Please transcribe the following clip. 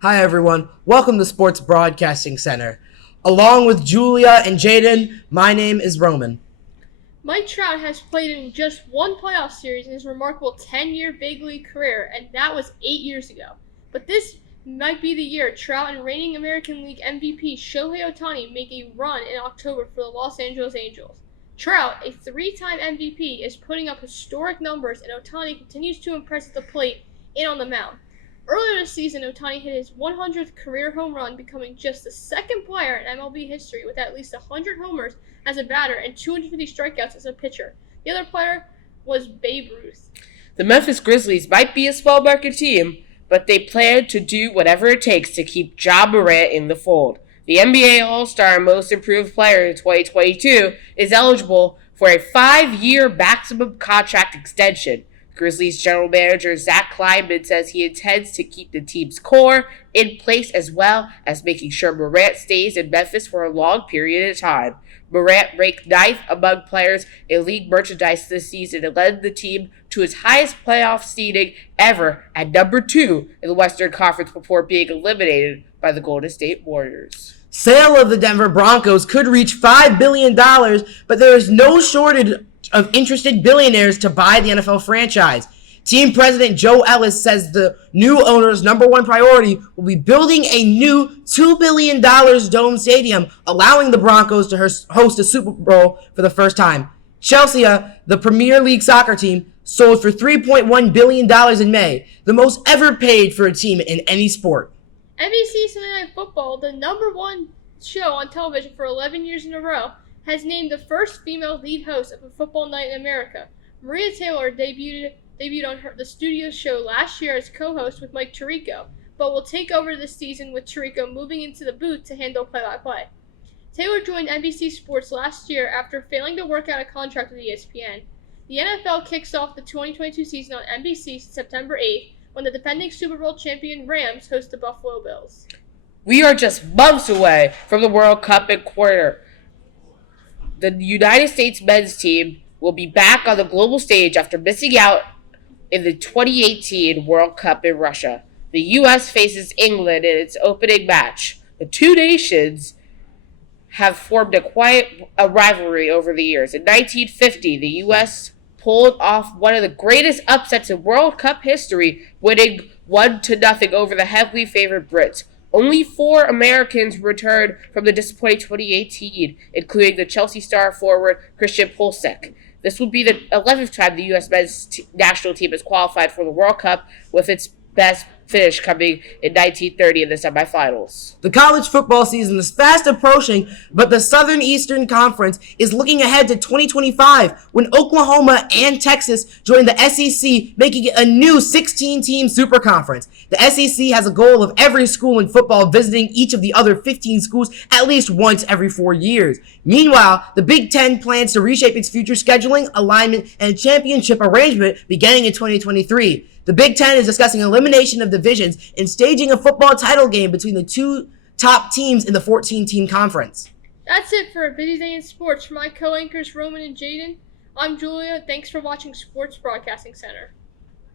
Hi everyone, welcome to Sports Broadcasting Center. Along with Julia and Jaden, my name is Roman. Mike Trout has played in just one playoff series in his remarkable 10-year big league career, and that was 8 years ago. But this might be the year Trout and reigning American League MVP Shohei Ohtani make a run in October for the Los Angeles Angels. Trout, a three-time MVP, is putting up historic numbers, and Ohtani continues to impress at the plate and on the mound. Earlier this season, Ohtani hit his 100th career home run, becoming just the second player in MLB history with at least 100 homers as a batter and 250 strikeouts as a pitcher. The other player was Babe Ruth. The Memphis Grizzlies might be a small market team, but they plan to do whatever it takes to keep Ja Morant in the fold. The NBA All-Star and Most Improved Player in 2022 is eligible for a 5-year maximum contract extension. Grizzlies general manager Zach Kleiman says he intends to keep the team's core in place as well as making sure Morant stays in Memphis for a long period of time. Morant ranked 9th among players in league merchandise this season and led the team to its highest playoff seeding ever at number 2 in the Western Conference before being eliminated by the Golden State Warriors. Sale of the Denver Broncos could reach $5 billion, but there is no shortage of interested billionaires to buy the NFL franchise. Team president Joe Ellis says the new owner's number one priority will be building a new $2 billion dome stadium, allowing the Broncos to host a Super Bowl for the first time. Chelsea, the Premier League soccer team, sold for $3.1 billion in May, the most ever paid for a team in any sport. NBC Sunday Night Football, the number one show on television for 11 years in a row, has named the first female lead host of a football night in America. Maria Taylor debuted on the studio show last year as co-host with Mike Tirico, but will take over this season with Tirico moving into the booth to handle play-by-play. Taylor joined NBC Sports last year after failing to work out a contract with ESPN. The NFL kicks off the 2022 season on NBC September 8th when the defending Super Bowl champion Rams host the Buffalo Bills. We are just months away from the World Cup in quarter. The United States men's team will be back on the global stage after missing out in the 2018 World Cup in Russia. The U.S. faces England in its opening match. The two nations have formed a rivalry over the years. In 1950, the U.S. pulled off one of the greatest upsets in World Cup history, winning 1-0 over the heavily favored Brits. Only 4 Americans returned from the disappointing 2018, including the Chelsea star forward Christian Pulisic. This would be the 11th time the U.S. men's national team has qualified for the World Cup, with its best finish coming in 1930 in the semifinals. The college football season is fast approaching, but the Southern Eastern Conference is looking ahead to 2025 when Oklahoma and Texas join the SEC, making it a new 16-team super conference. The SEC has a goal of every school in football visiting each of the other 15 schools at least once every 4 years. Meanwhile, the Big Ten plans to reshape its future scheduling, alignment, and championship arrangement beginning in 2023. The Big Ten is discussing elimination of divisions and staging a football title game between the two top teams in the 14-team conference. That's it for a busy day in sports. For my co-anchors Roman and Jaden, I'm Julia. Thanks for watching Sports Broadcasting Center.